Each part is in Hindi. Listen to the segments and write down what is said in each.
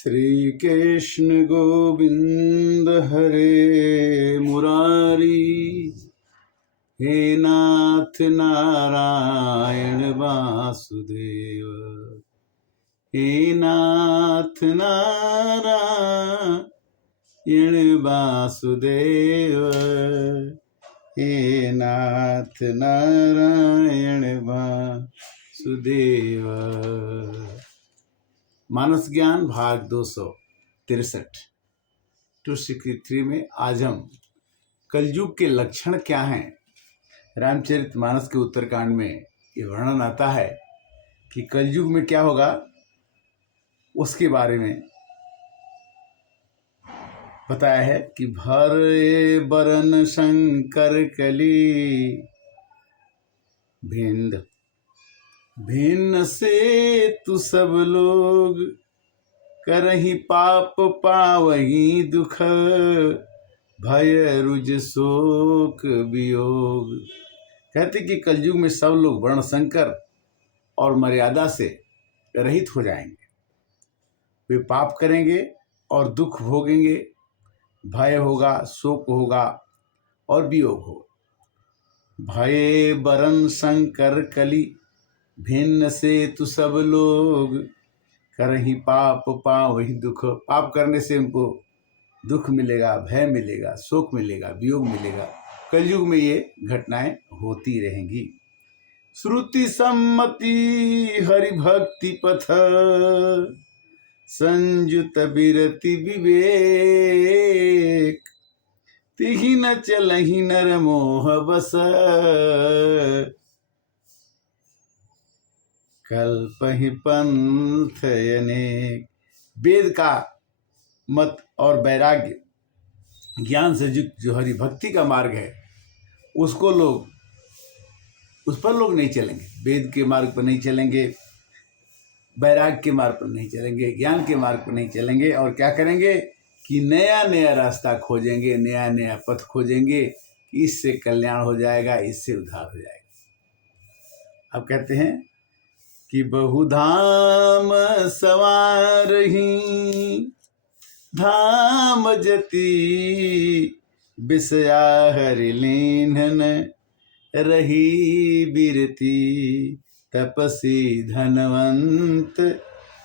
श्री कृष्ण गोविंद हरे मुरारी, हे नाथ नारायण वासुदेव, हे नाथ नारायण वासुदेव, हे नाथ नारायण वासुदेव। मानस ज्ञान भाग 263 263 में आज हम कलयुग के लक्षण क्या हैं, रामचरितमानस के उत्तरकांड में ये वर्णन आता है कि कलयुग में क्या होगा, उसके बारे में बताया है कि भरे बरन शंकर कली, भिंद भिन्न से तु सब लोग, करही पाप पावही दुख, भय रुज शोक वियोग। कहते कि कलयुग में सब लोग वर्ण संकर और मर्यादा से रहित हो जाएंगे, वे पाप करेंगे और दुख भोगेंगे, भय होगा, शोक होगा और वियोग हो। भय बरन शंकर कली, भिन्न से तु सब लोग, करही पाप पावही दुख। पाप करने से उनको दुख मिलेगा, भय मिलेगा, शोक मिलेगा, वियोग मिलेगा। कलयुग में ये घटनाएं होती रहेंगी। श्रुति सम्मति हरि भक्ति पथ, संयुत बिरति विवेक, तिहि न चलहि नर मोह बस, कल्पहि पंथ अनेक। वेद का मत और वैराग्य ज्ञान से युक्त जो हरि भक्ति का मार्ग है, उसको लोग उस पर लोग नहीं चलेंगे। वेद के मार्ग पर नहीं चलेंगे, वैराग्य के मार्ग पर नहीं चलेंगे, ज्ञान के मार्ग पर नहीं चलेंगे, और क्या करेंगे कि नया नया रास्ता खोजेंगे, नया नया पथ खोजेंगे कि इससे कल्याण हो जाएगा, इससे उद्धार हो जाएगा। अब कहते हैं कि बहुधाम सवारही, धाम जति विषया हरि लीन्हन, रही बिरती तपसी धनवंत,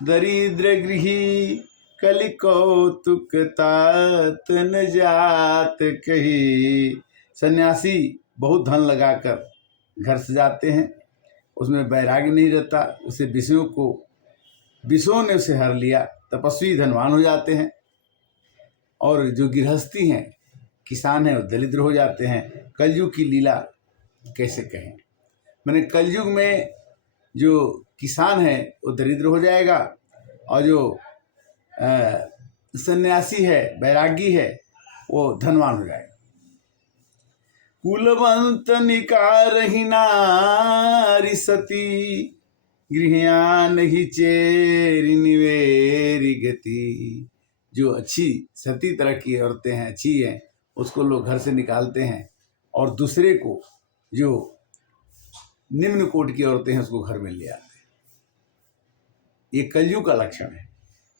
दरिद्र गृही कलि कौतुक तात न जात कही। सन्यासी बहुत धन लगाकर घर से जाते हैं, उसमें वैराग्य नहीं रहता, उसे विषयों ने उसे हर लिया, तपस्वी धनवान हो जाते हैं, और जो गृहस्थी हैं, किसान हैं, वो दरिद्र हो जाते हैं। कलयुग की लीला कैसे कहें। मैंने कलयुग में जो किसान है वो दरिद्र हो जाएगा, और जो सन्यासी है, वैरागी है, वो धनवान हो जाएगा। कुलवंत निकारहि नारी सती, गृहयान ही चेरि निवेरी गति। जो अच्छी सती तरह की औरतें हैं, अच्छी हैं, उसको लोग घर से निकालते हैं, और दूसरे को जो निम्न कोटि की औरतें हैं उसको घर में ले आते हैं। ये कलयुग का लक्षण है।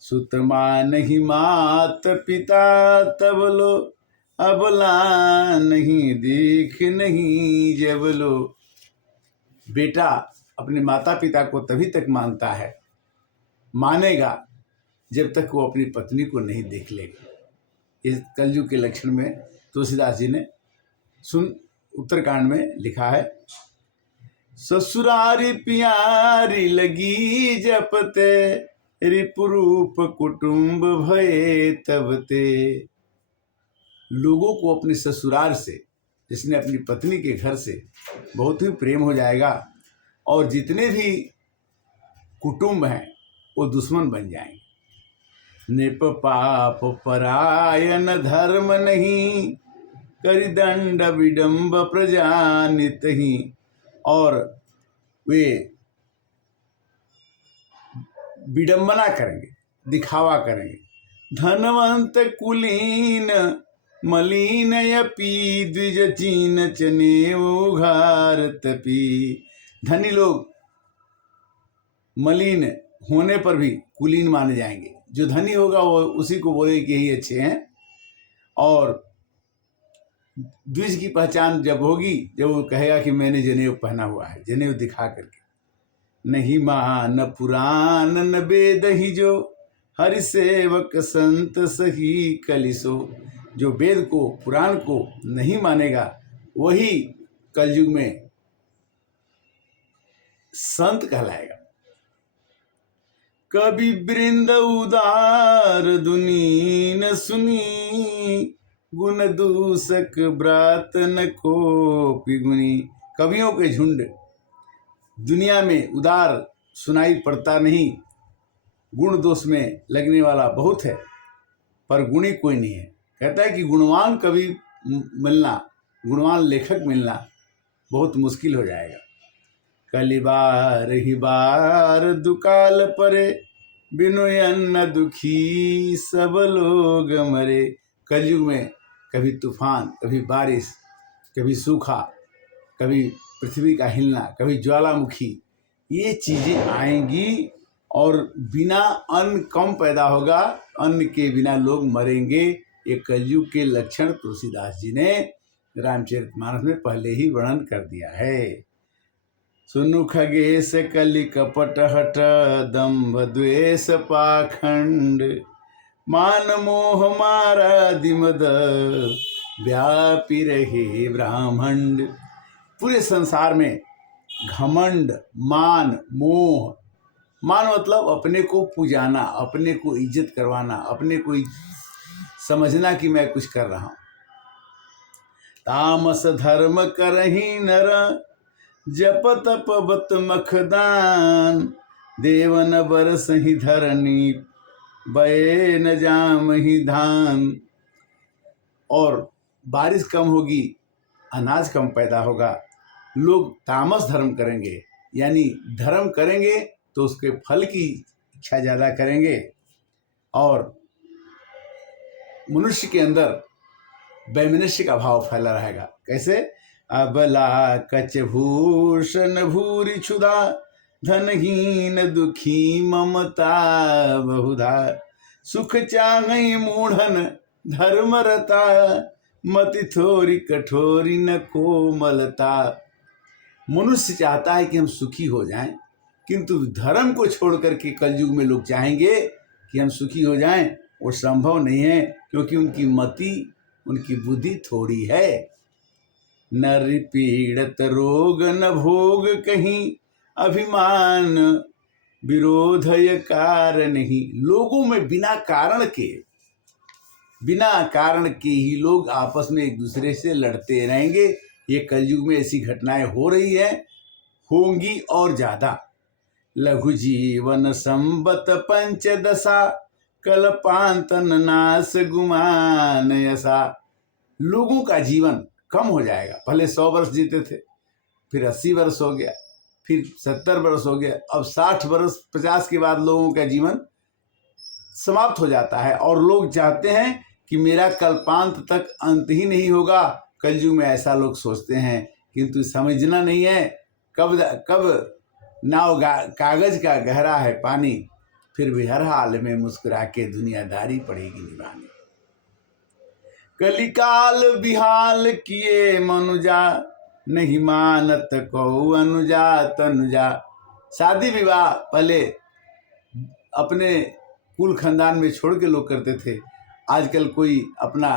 सुत मानहि मात पिता, तब लो अबला नहीं दीख नहीं जब लो। बेटा अपने माता पिता को तभी तक मानेगा जब तक वो अपनी पत्नी को नहीं देख लेगा। इस कलयुग के लक्षण में तुलसीदास जी ने उत्तरकांड में लिखा है। ससुरारी प्यारी लगी जपते, रिपुरूप कुटुंब भये तबते। लोगों को अपने ससुराल से, जिसने अपनी पत्नी के घर से बहुत ही प्रेम हो जाएगा, और जितने भी कुटुंब हैं वो दुश्मन बन जाएंगे। निप पाप परायण धर्म नहीं, करि दंड विडम्ब प्रजानित ही। और वे विडंबना करेंगे, दिखावा करेंगे। धनवंत कुलीन मलिन यपी, द्विज चीन चने उघार तपी। धनी लोग मलिन होने पर भी कुलीन माने जाएंगे, जो धनी होगा वो उसी को बोले कि यही अच्छे हैं। और द्विज की पहचान जब होगी, जब वो कहेगा कि मैंने जनेऊ पहना हुआ है, जनेऊ दिखा करके। नहीं मान पुराण न वेद ही जो, हरि सेवक संत सही कलिसो। जो वेद को पुराण को नहीं मानेगा वही कलयुग में संत कहलाएगा। कवि वृंद उदार दुनी न सुनी, गुण दूषक ब्रात न को पिगुनी। कवियों के झुंड दुनिया में उदार सुनाई पड़ता नहीं, गुण दोष में लगने वाला बहुत है, पर गुणी कोई नहीं है। कहता है कि गुणवान कवि मिलना, गुणवान लेखक मिलना बहुत मुश्किल हो जाएगा। कलिबार ही बार दुकाल परे, बिनु अन्न दुखी सब लोग मरे। कलयुग में कभी तूफान, कभी बारिश, कभी सूखा, कभी पृथ्वी का हिलना, कभी ज्वालामुखी, ये चीज़ें आएंगी और बिना अन्न कम पैदा होगा, अन्न के बिना लोग मरेंगे। ये कलयुग के लक्षण तुलसीदास जी ने रामचरितमानस में पहले ही वर्णन कर दिया है। सुनु खगेश कलि कपट हट, दंभ द्वेष पाखंड, मान मोह मारा दिमद, व्यापी रहे ब्राह्मण। पूरे संसार में घमंड, मान, मोह, मान मतलब अपने को पूजाना, अपने को इज्जत करवाना, अपने को समझना कि मैं कुछ कर रहा हूं। तामस धर्म करही नर, जप तप बत मखदान, देवन बरस ही धरनी, बये न जाम ही धान। और बारिश कम होगी, अनाज कम पैदा होगा। लोग तामस धर्म करेंगे, यानी धर्म करेंगे तो उसके फल की इच्छा ज़्यादा करेंगे। और मनुष्य के अंदर वैमनस्य का भाव फैला रहेगा। कैसे? अबला कच भूषण भूरि क्षुधा, धनहीन दुखी ममता बहुधा। सुख चाहै मूढ़न धर्म रता, मति थोरी कठोरी न कोमलता। मनुष्य चाहता है कि हम सुखी हो जाएं, किंतु धर्म को छोड़ करके कलयुग में लोग चाहेंगे कि हम सुखी हो जाएं। वो संभव नहीं है, क्योंकि उनकी मति, उनकी बुद्धि थोड़ी है। नर पीड़त रोग न भोग कहीं, अभिमान विरोधय कारण ही। लोगों में बिना कारण के ही लोग आपस में एक दूसरे से लड़ते रहेंगे। ये कलयुग में ऐसी घटनाएं हो रही है, होंगी और ज्यादा। लघु जीवन संबत पंचदशा, कल्पांतन नाश गुमान यसा। लोगों का जीवन कम हो जाएगा। पहले 100 वर्ष जीते थे, फिर 80 वर्ष हो गया, फिर 70 वर्ष हो गया, अब 60 वर्ष 50 के बाद लोगों का जीवन समाप्त हो जाता है। और लोग चाहते हैं कि मेरा कल्पांत तक अंत ही नहीं होगा। कलयुग में ऐसा लोग सोचते हैं, किंतु समझना नहीं है कब नाव कागज का गहरा है पानी, फिर भी हर हाल में मुस्कुरा के दुनियादारी पड़ेगी निभानी। कलिकाल बिहाल किए मनुजा, नहीं मानत को अनुजा तनुजा। शादी विवाह पहले अपने कुल खानदान में छोड़ के लोग करते थे। आजकल कोई अपना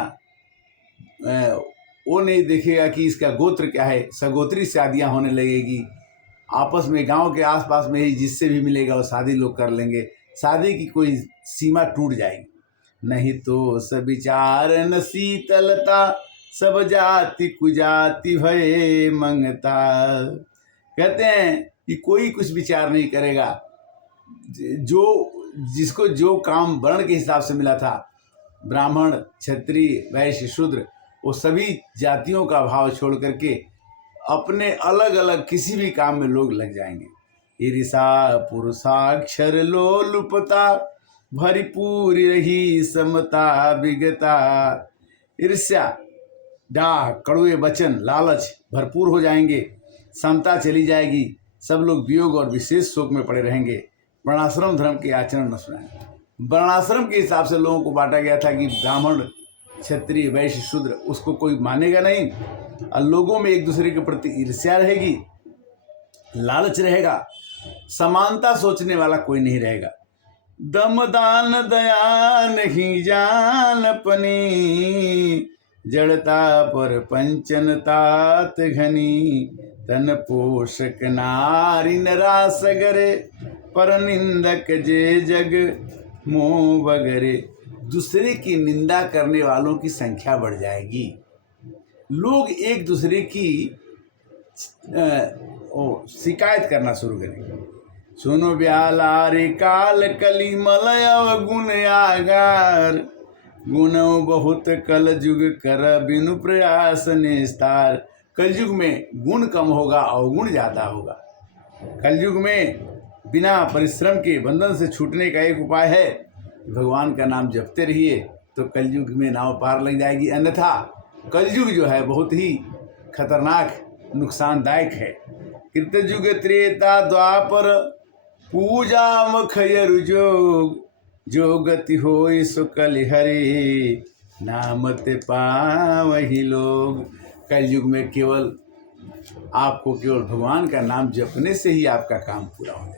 वो नहीं देखेगा कि इसका गोत्र क्या है, सगोत्री शादियां होने लगेगी। आपस में गांव के आसपास में ही जिससे भी मिलेगा वो शादी लोग कर लेंगे। शादी की कोई सीमा टूट जाएगी। नहीं तो सब विचार न शीतलता, सब जाति कुजाति भय मंगता। कहते हैं कि कोई कुछ विचार नहीं करेगा। जिसको जो काम वर्ण के हिसाब से मिला था, ब्राह्मण, क्षत्रिय, वैश्य, शूद्र, वो सभी जातियों का भाव छोड़ करके अपने अलग अलग किसी भी काम में लोग लग जाएंगे। ईर्षा पुरुषाक्षर लोलुपता, भरी पूरी रही समता विगता। ईर्ष्या, डाह, कड़वे वचन, लालच भरपूर हो जाएंगे, समता चली जाएगी। सब लोग वियोग और विशेष शोक में पड़े रहेंगे। वर्णाश्रम धर्म के आचरण न सुनाएं। वर्णाश्रम के हिसाब से लोगों को बांटा गया था कि ब्राह्मण, क्षत्रिय, वैश्य, शूद्र, उसको कोई मानेगा नहीं, और लोगों में एक दूसरे के प्रति ईर्ष्या रहेगी, लालच रहेगा, समानता सोचने वाला कोई नहीं रहेगा। दम दान दया नहीं जान अपनी, जड़ता पर पंचन तात घनी, तन पोषक नारी नरास गरे, पर निंदक जे जग मोह बगरे। दूसरे की निंदा करने वालों की संख्या बढ़ जाएगी, लोग एक दूसरे की शिकायत करना शुरू करेंगे। सुनो ब्यालारे काल कली मलय गुण आगार, गुण बहुत कल युग कर बिनु प्रयास निस्तार। कलयुग में गुण कम होगा, अवगुण ज़्यादा होगा। कलयुग में बिना परिश्रम के बंधन से छूटने का एक उपाय है, भगवान का नाम जपते रहिए, तो कलयुग में नाव पार लग जाएगी। अन्यथा कलयुग जो है बहुत ही खतरनाक, नुकसानदायक है। कृतयुग त्रेता द्वापर, पूजा मखयर जोग, जो गति होई सो कलिहरि, नाम ते पावहि लोग। कलयुग में केवल आपको केवल भगवान का नाम जपने से ही आपका काम पूरा हो जाएगा।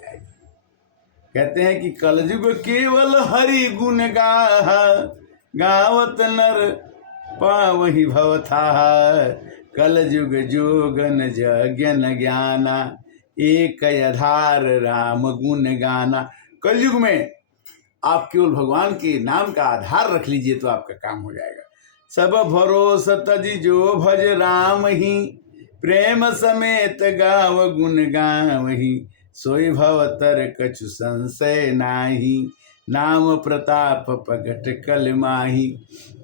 कहते हैं कि कलयुग केवल हरि गुण गावत नर पावहि भवथा, कलयुग जोगन जज्ञन ज्ञाना, एक आधार राम गुण गाना। कलयुग में आप केवल भगवान के नाम का आधार रख लीजिए तो आपका काम हो जाएगा। सब भरोस तजी जो भज राम ही, प्रेम समेत गाव गुण गावही, सोई भवतर कछु संशय नाही, नाम प्रताप प्रगट कल माही।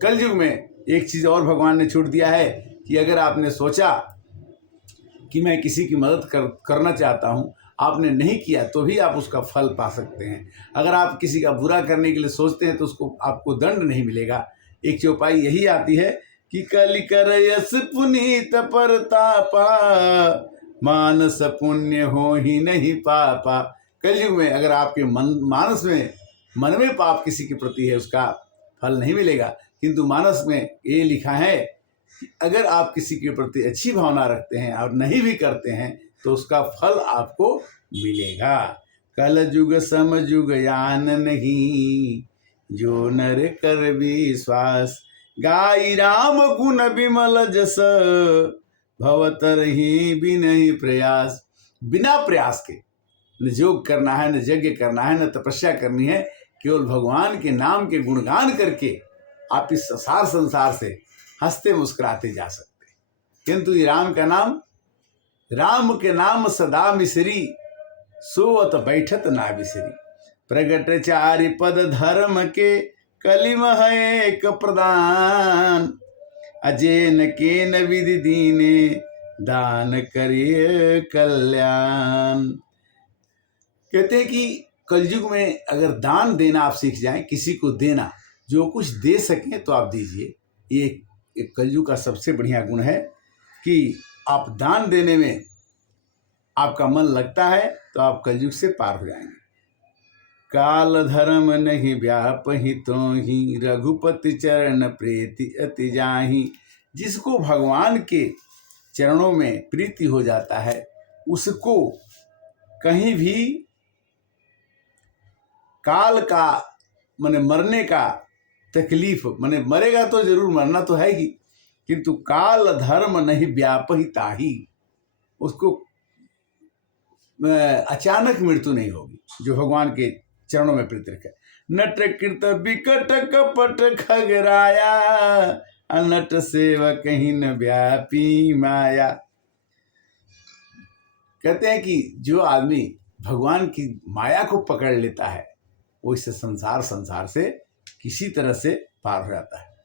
कलयुग में एक चीज़ और भगवान ने छूट दिया है कि अगर आपने सोचा कि मैं किसी की मदद करना चाहता हूँ, आपने नहीं किया तो भी आप उसका फल पा सकते हैं। अगर आप किसी का बुरा करने के लिए सोचते हैं तो उसको आपको दंड नहीं मिलेगा। एक चौपाई यही आती है कि कलि कर यस पुनीत परतापा, मानस पुण्य हो ही नहीं पापा। कलयुग में अगर आपके मन में पाप किसी के प्रति है, उसका फल नहीं मिलेगा। किंतु मानस में ये लिखा है कि अगर आप किसी के प्रति अच्छी भावना रखते हैं और नहीं भी करते हैं तो उसका फल आपको मिलेगा। कल युग सम युग यान नहीं, जो नर कर विश्वास, गाई राम गुण विमल जस, भवतर ही बिनहि प्रयास। बिना प्रयास के न योग करना है, न यज्ञ करना है, न तपस्या करनी है, केवल भगवान के नाम के गुणगान करके आप इस सार संसार से हंसते मुस्कुराते जा सकते हैं। किंतु ये राम का नाम, राम के नाम सदा मिसरी, सोवत बैठत ना बिसरी। प्रगट चारि पद धर्म के, कलिमह एक प्रदान, अजेन केन विधि दीने, दान करिए कल्याण। कहते हैं कि कलयुग में अगर दान देना आप सीख जाएं, किसी को देना, जो कुछ दे सकें तो आप दीजिए। ये एक कलयुग का सबसे बढ़िया गुण है कि आप दान देने में आपका मन लगता है तो आप कलयुग से पार हो जाएंगे। काल धर्म नहीं व्यापहि तो ही, रघुपति चरण प्रीति अति जाहि। जिसको भगवान के चरणों में प्रीति हो जाता है, उसको कहीं भी काल का माने मरने का तकलीफ, माने मरेगा तो जरूर, मरना तो है ही, किंतु काल धर्म नहीं व्यापहि ताहि, उसको अचानक मृत्यु नहीं होगी जो भगवान के चरणों में प्रीत है। नट कृत विकट कपट खगराया, अनट सेवक ही न व्यापी माया। कहते हैं कि जो आदमी भगवान की माया को पकड़ लेता है वो इस संसार से किसी तरह से पार हो जाता है।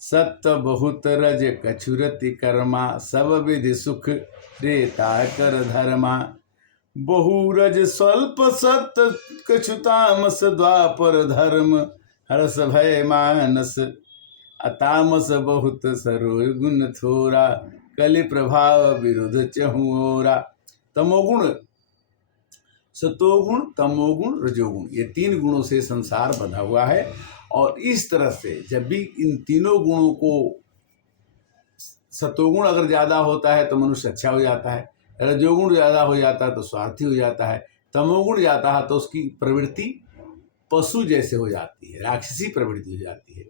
सत्य बहुत रज कछुरति कर्मा, सब विधि सुख रेता कर धर्मा। बहुरज स्वल्प सत्य कछुतामस, द्वापर धर्म हरस भय मानस। अतामस बहुत सरोज गुण थोरा, कलि प्रभाव विरुद्ध चहुओरा। तमोगुण सतोगुण, तमोगुण, रजोगुण, ये 3 गुणों से संसार बंधा हुआ है। और इस तरह से जब भी इन तीनों गुणों को, सतोगुण अगर ज़्यादा होता है तो मनुष्य अच्छा हो जाता है, रजोगुण ज़्यादा हो जाता है तो स्वार्थी हो जाता है, तमोगुण ज़्यादा है तो उसकी प्रवृत्ति पशु जैसे हो जाती है, राक्षसी प्रवृत्ति हो जाती है।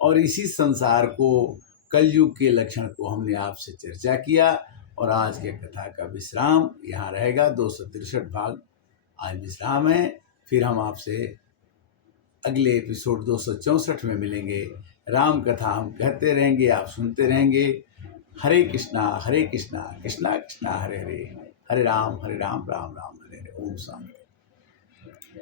और इसी संसार को, कलयुग के लक्षण को हमने आपसे चर्चा किया। और आज के कथा का विश्राम यहाँ रहेगा। 263 भाग आज विश्राम है। फिर हम आपसे अगले एपिसोड 264 में मिलेंगे। राम कथा हम कहते रहेंगे, आप सुनते रहेंगे। हरे कृष्णा कृष्णा कृष्णा हरे हरे, हरे राम राम राम हरे हरे। ओम शांति।